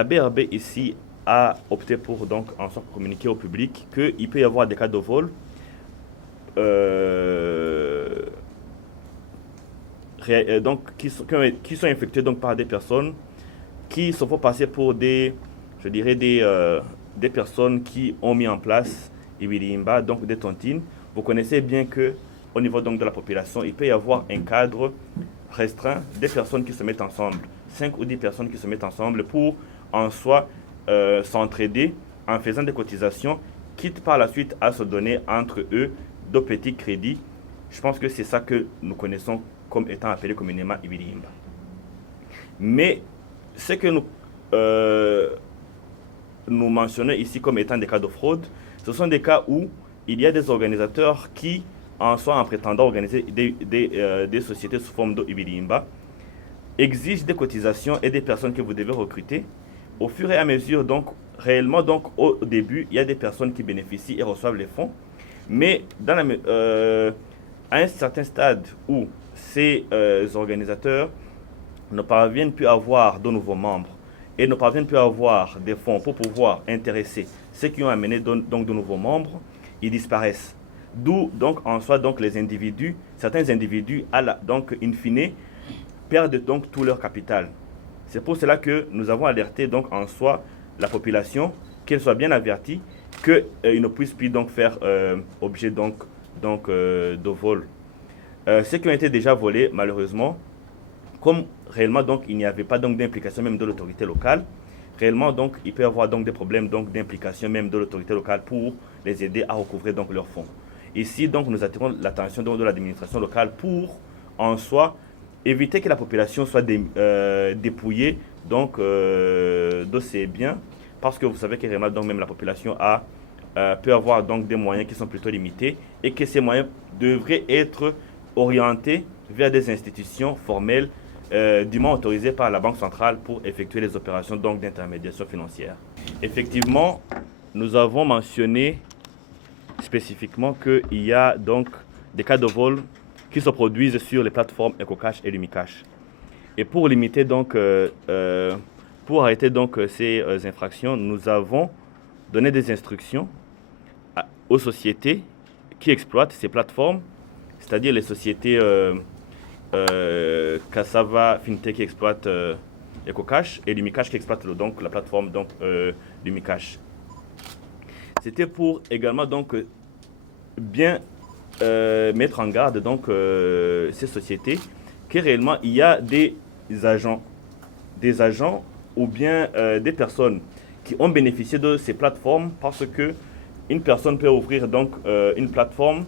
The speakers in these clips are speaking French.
la BRB ici a opté pour donc en sorte communiquer au public qu'il peut y avoir des cas de vol donc, qui sont effectués donc, par des personnes qui se font passer pour je dirais des personnes qui ont mis en place Ibirimba, donc des tontines. Vous connaissez bien que au niveau donc de la population, il peut y avoir un cadre restreint des personnes qui se mettent ensemble, 5 ou 10 personnes qui se mettent ensemble pour en soi s'entraider en faisant des cotisations, quitte par la suite à se donner entre eux de petits crédits. Je pense que c'est ça que nous connaissons comme étant appelé communément Ibirimba. Mais ce que nous mentionnons ici comme étant des cas de fraude, ce sont des cas où il y a des organisateurs qui, en soi en prétendant organiser des sociétés sous forme de Ibirimba, exigent des cotisations et des personnes que vous devez recruter. Au fur et à mesure, donc, réellement, donc, au début, il y a des personnes qui bénéficient et reçoivent les fonds. Mais à un certain stade où ces organisateurs ne parviennent plus à avoir de nouveaux membres et ne parviennent plus à avoir des fonds pour pouvoir intéresser ceux qui ont amené donc de nouveaux membres, ils disparaissent. D'où donc en soi donc les individus, certains individus donc in fine perdent donc tout leur capital. C'est pour cela que nous avons alerté donc en soi la population qu'elle soit bien avertie qu'ils ne puissent plus donc faire objet donc de vol. Ceux qui ont été déjà volés malheureusement, comme réellement donc il n'y avait pas donc d'implication même de l'autorité locale, réellement donc il peut y avoir donc des problèmes donc d'implication même de l'autorité locale pour les aider à recouvrer donc leurs fonds. Ici donc nous attirons l'attention de l'administration locale pour en soi éviter que la population soit dépouillée donc de ses biens, parce que vous savez que réellement donc même la population peut avoir donc des moyens qui sont plutôt limités et que ces moyens devraient être orientés vers des institutions formelles dûment autorisées par la Banque centrale pour effectuer les opérations donc d'intermédiation financière. Effectivement, nous avons mentionné spécifiquement qu'il y a donc des cas de vol qui se produisent sur les plateformes EcoCash et Lumicash. Et pour limiter donc, pour arrêter donc ces infractions, nous avons donné des instructions aux sociétés qui exploitent ces plateformes, c'est-à-dire les sociétés Cassava Fintech qui exploitent EcoCash et Lumicash qui exploite donc la plateforme donc Lumicash. C'était pour également donc bien mettre en garde donc ces sociétés que réellement il y a des agents ou bien des personnes qui ont bénéficié de ces plateformes, parce que une personne peut ouvrir donc une plateforme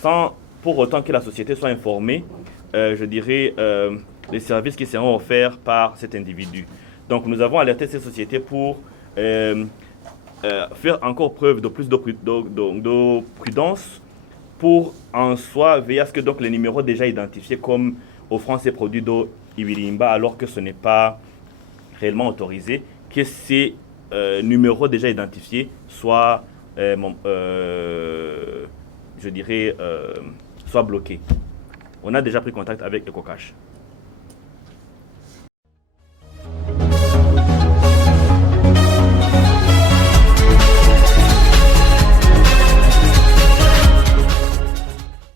sans pour autant que la société soit informée, je dirais, les services qui seront offerts par cet individu. Donc nous avons alerté ces sociétés pour faire encore preuve de plus de prudence pour en soi veiller à ce que donc les numéros déjà identifiés comme offrant ces produits de Ibirimba alors que ce n'est pas réellement autorisé, que ces numéros déjà identifiés soient, je dirais, soient bloqués. On a déjà pris contact avec EcoCash.